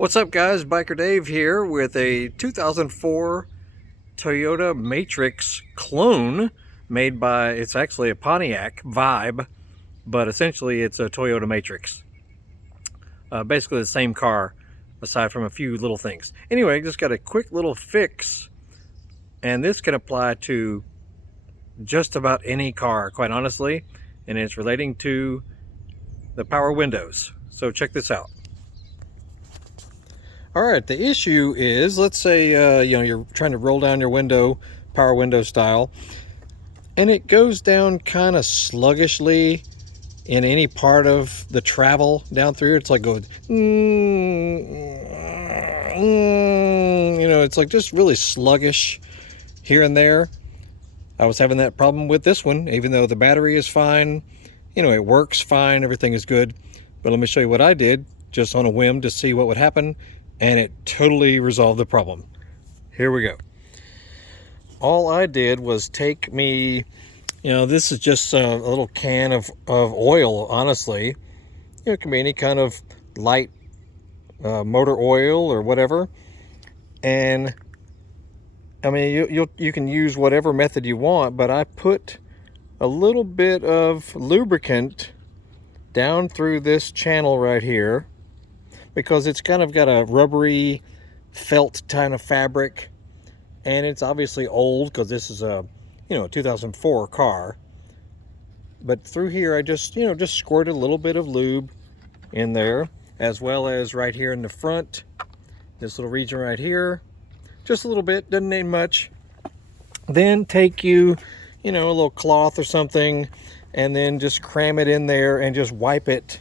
What's up, guys? Biker Dave here with a 2004 Toyota Matrix clone made by, it's actually a Pontiac Vibe, but essentially it's a Toyota Matrix. Basically the same car, aside from a few little things. Anyway, just got a quick little fix, and this can apply to just about any car, quite honestly, and it's relating to the power windows. So check this out. All right, the issue is, let's say you're trying to roll down your window, power window style, and it goes down kind of sluggishly in any part of the travel down through. It's like going, it's like just really sluggish here and there. I was having that problem with this one, even though the battery is fine, it works fine, everything is good. But let me show you what I did just on a whim to see what would happen. And it totally resolved the problem. Here we go. All I did was take me, this is just a little can of oil, honestly. It can be any kind of light motor oil or whatever. And I mean, you can use whatever method you want, but I put a little bit of lubricant down through this channel right here, because it's kind of got a rubbery felt kind of fabric, and it's obviously old because this is a 2004 car. But through here I just squirted a little bit of lube in there, as well as right here in the front, this little region right here, just a little bit, doesn't need much. Then take a little cloth or something, and then just cram it in there and just wipe it,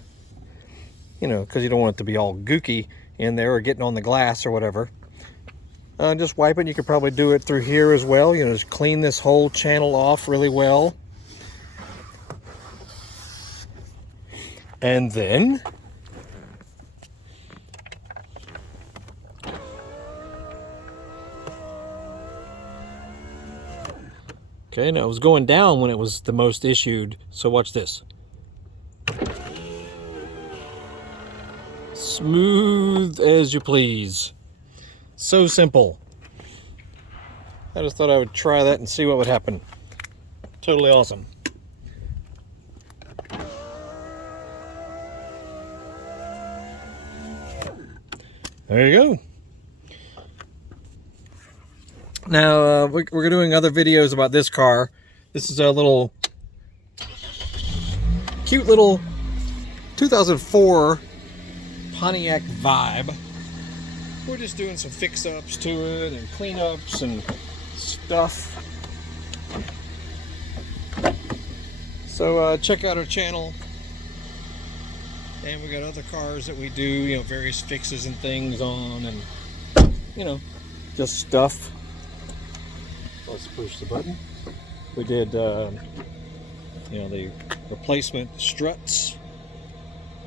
because you don't want it to be all gooky in there or getting on the glass or whatever. Just wipe it. You could probably do it through here as well. Just clean this whole channel off really well. And then okay, now it was going down when it was the most issued, so watch this. Smooth as you please. So simple. I just thought I would try that and see what would happen. Totally awesome. There you go. Now we're doing other videos about this car. This is a little cute little 2004 Pontiac Vibe. We're just doing some fix-ups to it and cleanups and stuff. So check out our channel. And we got other cars that we do, various fixes and things on, and just stuff. Let's push the button. We did the replacement struts.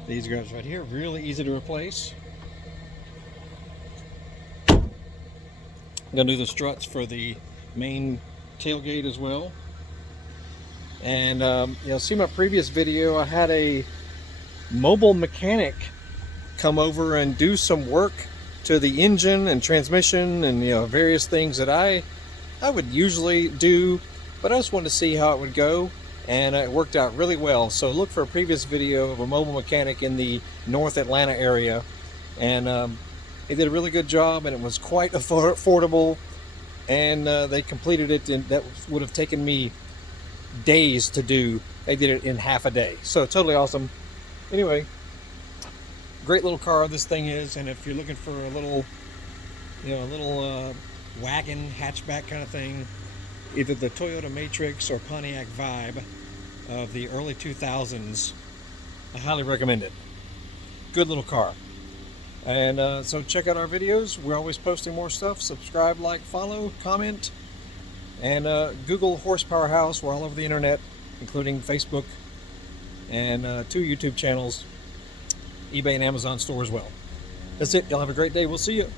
These guys right here, really easy to replace. I'm gonna do the struts for the main tailgate as well. And see my previous video, I had a mobile mechanic come over and do some work to the engine and transmission and various things that I would usually do, but I just wanted to see how it would go. And it worked out really well. So look for a previous video of a mobile mechanic in the North Atlanta area, and they did a really good job, and it was quite affordable, and they completed it that would have taken me days to do. They did it in half a day, so totally awesome. Anyway, great little car this thing is, and if you're looking for a little wagon hatchback kind of thing, either the Toyota Matrix or Pontiac Vibe of the early 2000s, I highly recommend it. Good little car. And so check out our videos. We're always posting more stuff. Subscribe, like, follow, comment, and Google Horsepower House. We're all over the internet, including Facebook, and 2 YouTube channels, eBay and Amazon store as well. That's it. Y'all have a great day. We'll see you.